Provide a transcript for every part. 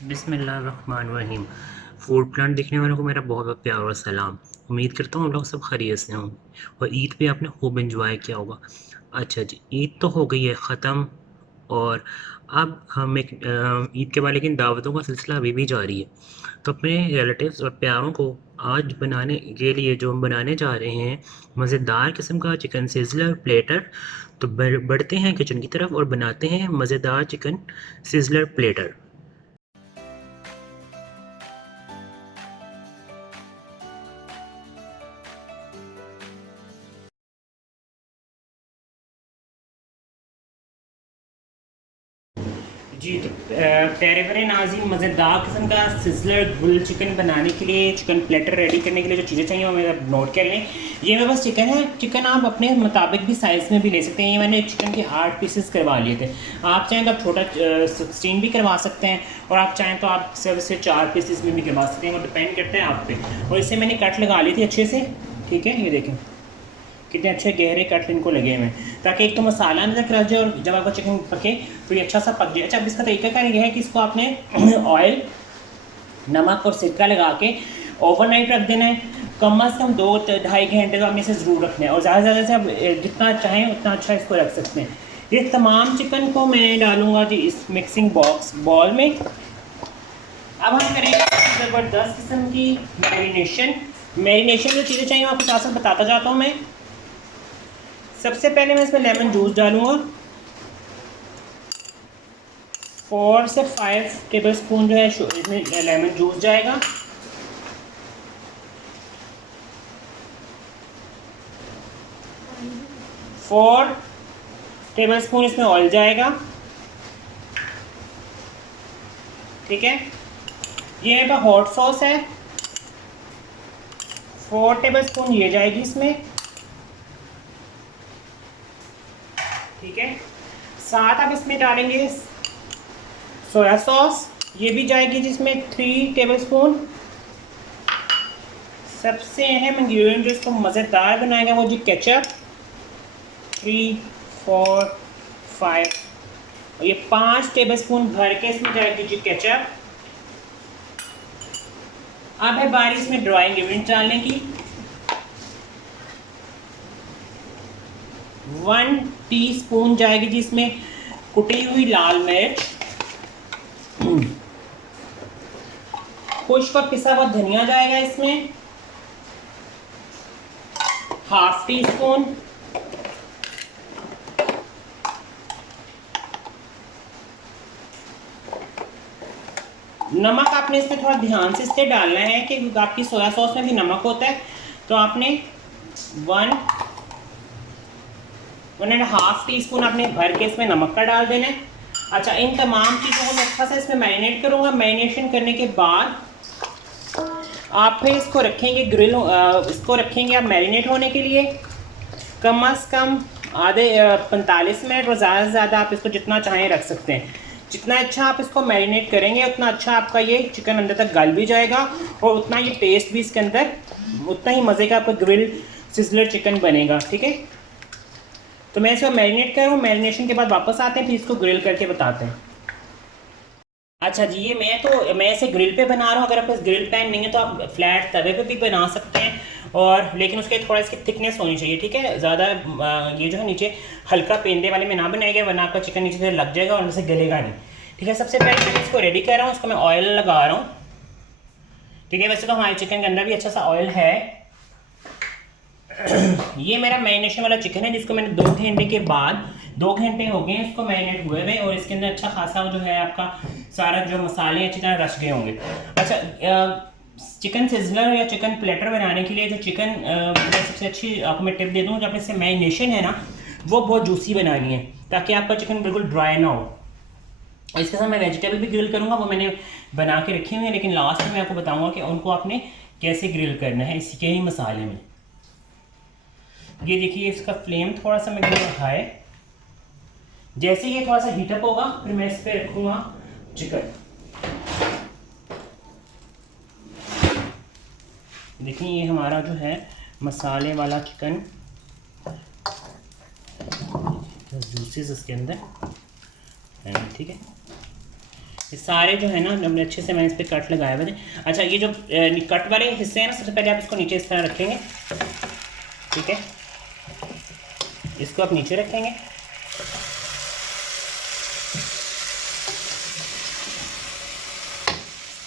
बिस्मिल्लाहिर्रहमानिर्रहीम। Food plant देखने वालों को मेरा बहुत बहुत प्यार और सलाम। उम्मीद करता हूँ आप लोग सब खैरियत से होंगे और ईद पे आपने खूब एंजॉय किया होगा। अच्छा जी, ईद तो हो गई है ख़त्म और अब हम एक ईद के बाद लेकिन दावतों का सिलसिला अभी भी जारी है। तो अपने रिलेटिव्स और प्यारों को आज बनाने के लिए जो हम बनाने जा रहे हैं मज़ेदार किस्म का चिकन सिज़लर प्लेटर। तो बढ़ते हैं किचन की तरफ और बनाते हैं मज़ेदार चिकन सिज़लर प्लेटर। जी तो प्यारे प्यारे नाज़रीन, मज़ेदार किस्म का सिज़लर ग्रिल चिकन बनाने के लिए, चिकन प्लेटर रेडी करने के लिए जो चीज़ें चाहिए वो मेरा नोट कर लें। ये मेरे पास चिकन है। चिकन आप अपने मुताबिक भी साइज़ में भी ले सकते हैं। ये मैंने चिकन के 8 पीसेस करवा लिए थे। आप चाहें तो आप छोटा 16 भी करवा सकते हैं और आप चाहें तो आप सिर्फ से 4 पीसेस में भी करवा सकते हैं। वो डिपेंड करता है आप पे। और इससे मैंने कट लगा ली थी अच्छे से। ठीक है, ये देखें कितने अच्छे गहरे कट इनको लगे हुए हैं, ताकि एक तो मसाला अंदर तक रह जाए और जब आपका चिकन पके तो ये अच्छा सा पक जाए। अच्छा, अब इसका तरीका ये है कि इसको आपने ऑयल, नमक और सिरका लगा के ओवरनाइट रख देना है। कम अज़ कम 2-2.5 घंटे तो आपने इसे ज़रूर रखना है और ज़्यादा से ज़्यादा से आप जितना चाहें उतना अच्छा इसको रख सकते हैं। ये तमाम चिकन को मैं डालूँगा जी इस मिक्सिंग बॉल में। अब हम करेंगे ज़बरदस्त किस्म की मैरिनेशन। जो चीज़ें चाहिए आपको साथ साथ बताता जाता हूँ मैं। सबसे पहले मैं इसमें लेमन जूस डालूंगा। 4 से 5 टेबल स्पून जो है इसमें लेमन जूस जाएगा। फोर टेबल स्पून इसमें ऑयल जाएगा। ठीक है, ये मेरे पास हॉट सॉस है। 4 टेबल स्पून ये जाएगी इसमें। ठीक है, साथ आप इसमें डालेंगे सोया सॉस, ये भी जाएगी जिसमें 3 टेबल स्पून। सबसे अहम इंग्रेडिएंट जो इसको मज़ेदार बनाएगा वो जी केचप, 3, 4, 5 और ये 5 टेबल स्पून भर के इसमें जाएगी जी केचप। अब है बारी इसमें ड्राई इंग्रेडिएंट डालने की। 1 टीस्पून जाएगी जिसमें कुटी हुई लाल मिर्च, खुश्क और पिसा हुआ धनिया जाएगा इसमें, ½ टीस्पून। नमक आपने इसमें थोड़ा ध्यान से इसलिए डालना है कि आपकी सोया सॉस में भी नमक होता है, तो आपने 1.5 टीस्पून आपने भर के इसमें नमक का डाल देना है। अच्छा, इन तमाम चीज़ों को मैं अच्छा सा इसमें मैरिनेट करूँगा। मैरिनेशन करने के बाद आप फिर इसको रखेंगे इसको रखेंगे आप मैरिनेट होने के लिए कम अज़ कम आधे 45 मिनट और ज़्यादा से ज़्यादा आप इसको जितना चाहें रख सकते हैं। जितना अच्छा आप इसको मैरिनेट करेंगे उतना अच्छा आपका ये चिकन अंदर तक गल भी जाएगा और उतना ये टेस्ट भी इसके अंदर, उतना ही मज़े का आपका ग्रिल सिज़लर चिकन बनेगा। ठीक है, तो मैं इसको मैरिनेट कर रहा हूँ। मैरिनेशन के बाद वापस आते हैं, फिर इसको ग्रिल करके बताते हैं। अच्छा जी, ये मैं इसे ग्रिल पे बना रहा हूँ। अगर आपके पास ग्रिल पैन नहीं है तो आप फ्लैट तवे पे भी बना सकते हैं, और लेकिन उसके थोड़ा इसकी थिकनेस होनी चाहिए। ठीक है, ज़्यादा ये जो है नीचे हल्का पेंदे वाले में ना बनाएगा, वरना आपका चिकन नीचे से लग जाएगा और उनसे गलेगा नहीं। ठीक है, सबसे पहले मैं इसको रेडी कर रहा हूँ। इसको मैं ऑयल लगा रहा हूँ। ठीक है, वैसे तो हमारे चिकन के अंदर भी अच्छा सा ऑयल है। ये मेरा मैरिनेशन वाला चिकन है जिसको मैंने 2 घंटे के बाद, 2 घंटे हो गए इसको मैरिनेट हुए हुए, और इसके अंदर अच्छा खासा जो है आपका सारा जो मसाले अच्छी तरह रच गए होंगे। अच्छा, चिकन सिज़लर या चिकन प्लेटर बनाने के लिए जो चिकन सबसे अच्छी आपको मैं टिप दे दूँ, जो अपने से मैरिनेशन है ना वो बहुत जूसी बनानी है, ताकि आपका चिकन बिल्कुल ड्राई ना हो। इसके साथ मैं वेजिटेबल भी ग्रिल करूँगा, वो मैंने बना के रखी हुई है, लेकिन लास्ट में मैं आपको बताऊँगा कि उनको आपने कैसे ग्रिल करना है इसी के ही मसाले में। ये देखिए, इसका फ्लेम थोड़ा सा मैं करूँगा हाई। जैसे ये थोड़ा सा हीटअप होगा फिर मैं इस पर रखूँगा चिकन। देखिए, ये हमारा जो है मसाले वाला चिकन, जूसेस इसके अंदर है। ठीक है, ये सारे जो है ना हमने अच्छे से मैंने इस पर कट लगाए हुए थे। अच्छा ये जो कट वाले हिस्से हैं ना, सबसे पहले आप इसको नीचे इस तरह रखेंगे, ठीक है, इसको आप नीचे रखेंगे।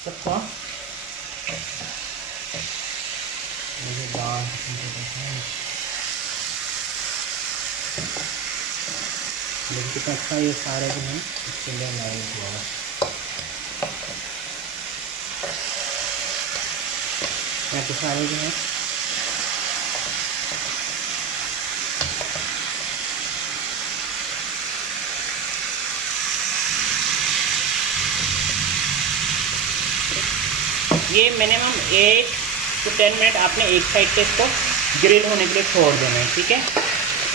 सबको कितना अच्छा ये सारे जो है इसके लिए लाइन हुआ है। तो सारे जो है ये मिनिमम 8 to 10 मिनट आपने एक साइड पे इसको ग्रिल होने के लिए छोड़ देना है, ठीक है।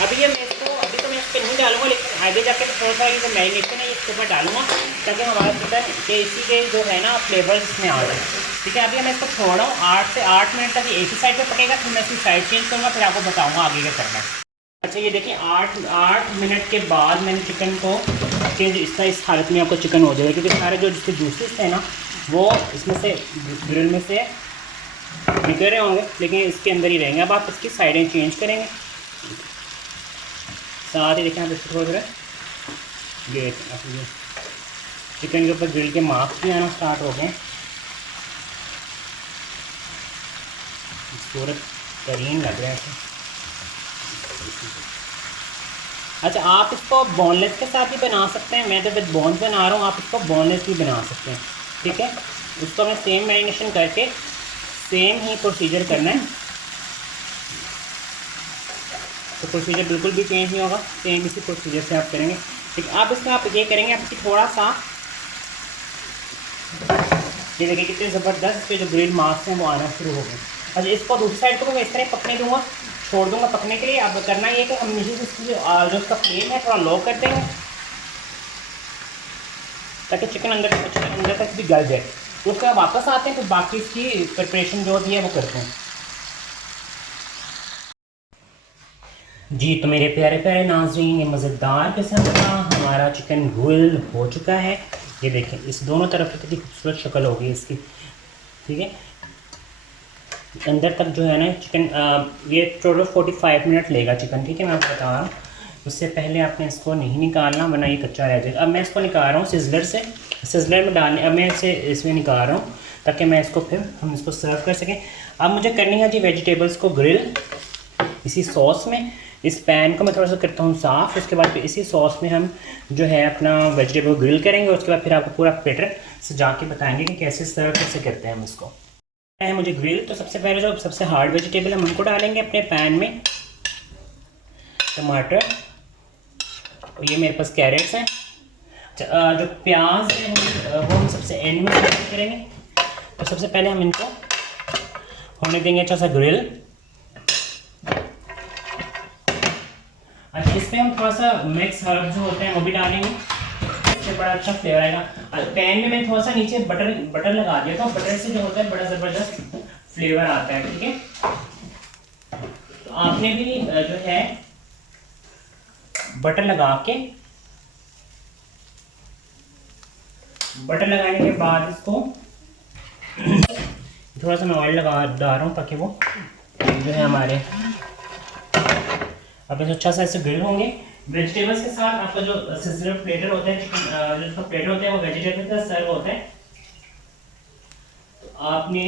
अभी ये मैं इसको अभी तो मैं इस पर नहीं डालूंगा, लेकिन आगे जाके तो थोड़ा सा ये जो मैरिनेशन है इसके ऊपर डालूंगा, ताकि हमारा चिकन के इसी के जो है ना फ्लेवर्स इसमें आ जाए, ठीक है। अभी मैं इसको छोड़ रहा हूँ 8 से 8 मिनट तक एक ही साइड पे पकेगा, फिर मैं इसकी साइड चेंज करूँगा, फिर आपको बताऊँगा आगे क्या करना है। अच्छा ये देखिए 8 मिनट के बाद मैंने चिकन को चेंज इस हालत में आपको चिकन हो जाएगा, क्योंकि सारे जो जिसके जूसेस थे ना वो इसमें से ग्रिल में से निकल रहे होंगे, लेकिन इसके अंदर ही रहेंगे। अब आप इसकी साइडें चेंज करेंगे, साथ ही देखें आप इसको थोड़ा ये चिकन के ऊपर ग्रिल के मार्क्स भी आना स्टार्ट हो गए, सूरत तरीन लग रहा है। अच्छा आप इसको बोनलेस के साथ ही बना सकते हैं, मैं तो विद बोन्स बना रहा हूँ, आप इसको बोनलेस भी बना सकते हैं, ठीक है। इसको हमें सेम मैरिनेशन करके सेम ही प्रोसीजर करना है, तो प्रोसीजर बिल्कुल भी चेंज नहीं होगा, सेम इसी प्रोसीजर से आप करेंगे, ठीक है। अब इसमें आप ये करेंगे, आप इसकी थोड़ा सा ये देखिए कितने ज़बरदस्त पे जो ग्रिल मार्क्स हैं वो आना शुरू हो गए। अच्छा इसको दूसरी साइड को मैं इस तरह पकने दूँगा, छोड़ दूँगा पकने के लिए। अब करना ये कि हम नीचे से इसकी जो उसका फ्लेम है थोड़ा लो कर देंगे, ताकि चिकन अंदर तक भी गल जाए। तो उसके बाद वापस आते हैं, तो बाकी इसकी प्रिपरेशन जो होती है वो करते हैं। जी तो मेरे प्यारे प्यारे नाज़रीन, ये मज़ेदार किस्म का हमारा चिकन ग्रिल हो चुका है। ये देखें इस दोनों तरफ से कितनी खूबसूरत शक्ल होगी इसकी, ठीक है। अंदर तक जो है ना चिकन ये टोटल 45 मिनट लेगा चिकन, ठीक है, मैं आपको बता रहा हूँ। उससे पहले आपने इसको नहीं निकालना, वरना ये कच्चा रह जाएगा। अब मैं इसको निकाल रहा हूँ सिजलर से, सिजलर में डालने, अब मैं इसे इसमें निकाल रहा हूँ ताकि मैं इसको फिर हम इसको सर्व कर सकें। अब मुझे करनी है जी वेजिटेबल्स को ग्रिल इसी सॉस में। इस पैन को मैं थोड़ा सा करता हूँ साफ़, उसके बाद फिर इसी सॉस में हम जो है अपना वेजिटेबल ग्रिल करेंगे। उसके बाद फिर आपको पूरा बैटर सजा के बताएंगे कि कैसे सर्व कैसे करते हैं हम इसको। है मुझे ग्रिल, तो सबसे पहले जो सबसे हार्ड वेजिटेबल हम उनको डालेंगे अपने पैन में। टमाटर, ये मेरे पास कैरेट्स हैं। जो प्याज है वो हम सबसे एंड में करेंगे। तो सबसे पहले हम इनको होने देंगे अच्छा सा ग्रिल। अच्छा इसमें हम थोड़ा सा मिक्स हर्ब जो होते हैं वो भी डालेंगे, इससे बड़ा अच्छा फ्लेवर आएगा। पैन में मैं थोड़ा सा नीचे बटर लगा दिया था, बटर से जो होता है बड़ा ज़बरदस्त फ्लेवर आता है, ठीक है। तो आपने भी जो है बटर लगाने के बाद इसको थोड़ा सा मैं ऑयल डाल रहा हूँ ताकि वो जो है हमारे अब अच्छा सा ऐसे ग्रिल होंगे। वेजिटेबल्स के साथ आपका जो सिजलर प्लेटर होता है, चिकन जो उसका प्लेटर होता है वो वेजिटेबल का सर्व होता है। तो आपने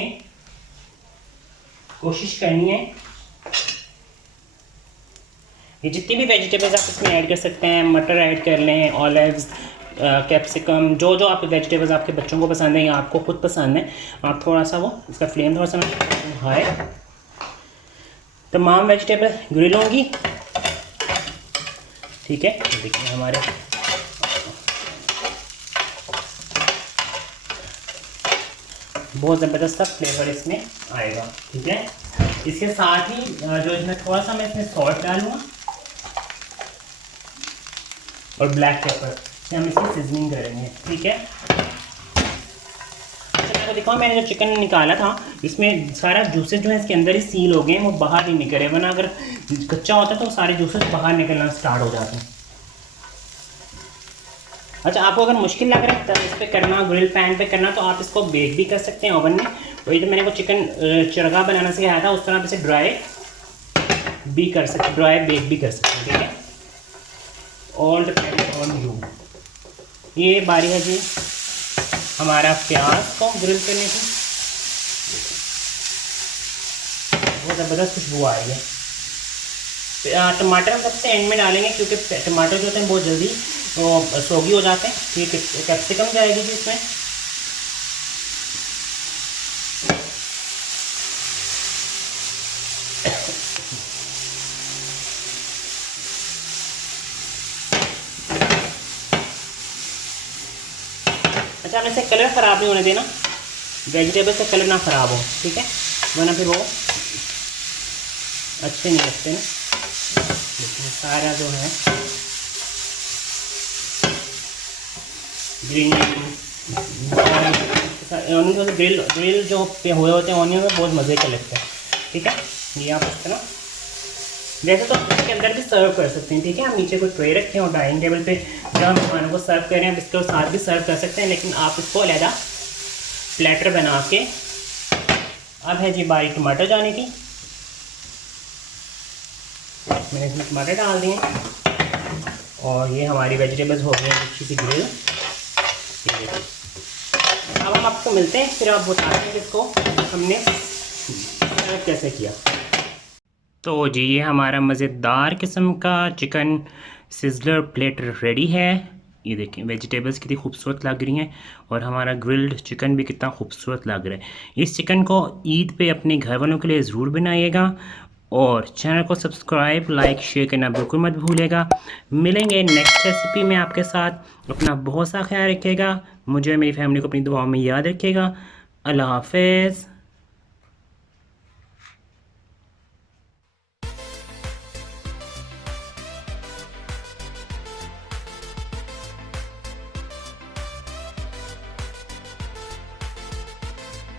कोशिश करनी है ये जितनी भी वेजिटेबल्स आप इसमें ऐड कर सकते हैं, मटर ऐड कर लें, ऑलिव्स, कैप्सिकम, जो जो आप वेजिटेबल्स आपके बच्चों को पसंद है या आपको खुद पसंद है, आप थोड़ा सा वो इसका फ्लेम थोड़ा सा हाई, तमाम वेजिटेबल ग्रिल होंगी, ठीक है। देखिए हमारे बहुत ज़बरदस्त सा फ्लेवर इसमें आएगा, ठीक है। इसके साथ ही जो इसमें थोड़ा सा मैं इसमें सॉल्ट डालूँगा और ब्लैक पेपर से हम इसकी सीजनिंग करेंगे, ठीक है। अच्छा मैं दिखाऊँ, मैंने जो चिकन निकाला था इसमें सारा जूसेस जो है इसके अंदर ही सील हो गए हैं, वो बाहर नहीं निकल रहे, वरना अगर कच्चा होता तो सारे जूसेस बाहर निकलना स्टार्ट हो जाते हैं। अच्छा, आपको अगर मुश्किल लग रहा है तब इस पे करना, ग्रिल पैन पे करना, तो आप इसको बेक भी कर सकते हैं ओवन में। वही तो मैंने वो चिकन चरगा बनाना सिखाया था, उस तरह आप इसे ड्राई भी कर सकते, ड्राई बेक भी कर सकते हैं, ठीक है। All depend on you. ये बारी है जी हमारा प्याज को ग्रिल करने की। बहुत ज़बरदस्त खुशबू आ रही है। टमाटर हम सबसे एंड में डालेंगे क्योंकि टमाटर जो होते हैं बहुत जल्दी वो सोगी हो जाते हैं। ठीक है, कैप्सिकम जाएगी जी इसमें। अच्छा, हमें से कलर ख़राब नहीं होने देना, वेजिटेबल से कलर ना ख़राब हो, ठीक है, वरना फिर वो अच्छे नहीं लगते ना। लेकिन सारा जो है ग्रीन ऑनियन जो ग्रिल ग्रिल जो पे हुए होते हैं ऑनियन में बहुत मज़े के लगते हैं, ठीक है। ये आप इस तरह वैसे तो इसके अंदर भी सर्व कर सकते हैं, ठीक है। आप नीचे कोई ट्रे रखें और डाइनिंग टेबल पे जब हम खानों को सर्व कर रहे हैं इसके साथ भी सर्व कर सकते हैं, लेकिन आप इसको अलहदा प्लेटर बना के। अब है जी बारी टमाटर जाने की। मैंने इसमें टमाटर डाल दिए और ये हमारी वेजिटेबल्स हो गई अच्छी सी ग्रिल। अब हम आपको मिलते हैं, फिर आप बताते हैं कि इसको हमने सर्व कैसे किया। तो जी ये हमारा मज़ेदार किस्म का चिकन सिजलर प्लेट रेडी है। ये देखें वेजिटेबल्स कितनी खूबसूरत लग रही हैं और हमारा ग्रिल्ड चिकन भी कितना खूबसूरत लग रहा है। इस चिकन को ईद पे अपने घर वालों के लिए ज़रूर बनाइएगा और चैनल को सब्सक्राइब लाइक शेयर करना बिल्कुल मत भूलिएगा। मिलेंगे नेक्स्ट रेसिपी में आपके साथ। अपना बहुत सा ख्याल रखिएगा, मुझे मेरी फैमिली को अपनी दुआओं में याद रखिएगा। अल्लाह हाफ़िज़।